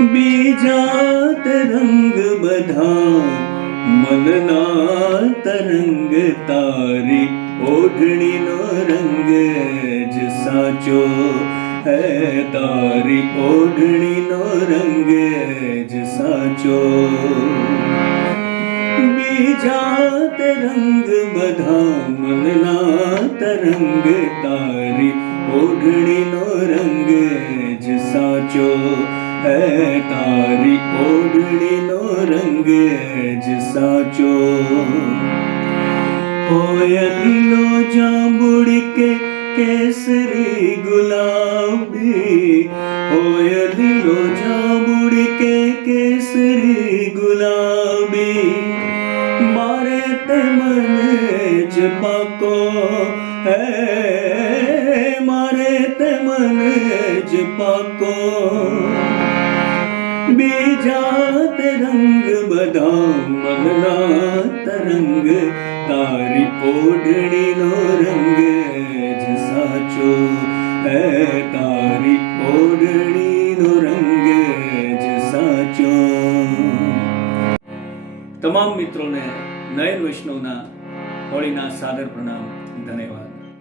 બીજા તરંગ બધા મનના તરંગ તારી ઓઢણીનો રંગ જ સાચો હે તારી ઓઢણીનો રંગ જ સાચો બીજા તરંગ બધા મનના તરંગ તારી ઓઢણીનો રંગ જ સાચો હે તારી ઓઢણીનો રંગ જ સાચો હોય લીલો જાંબુડ કે કેસરી ગુલાબી હોય લીલો જાંબુડ કે કેસરી ગુલાબી મારે તે મને જ પાકો હે મારે તે મને જ પાકો બીજા તરંગ બધા મનના તરંગ તારી ઓઢણીનો રંગ જ સાચો હે તારી ઓઢણીનો રંગ જ સાચો. તમામ મિત્રોને નયન વૈષ્ણવના હોળીના સાદર પ્રણામ. ધન્યવાદ.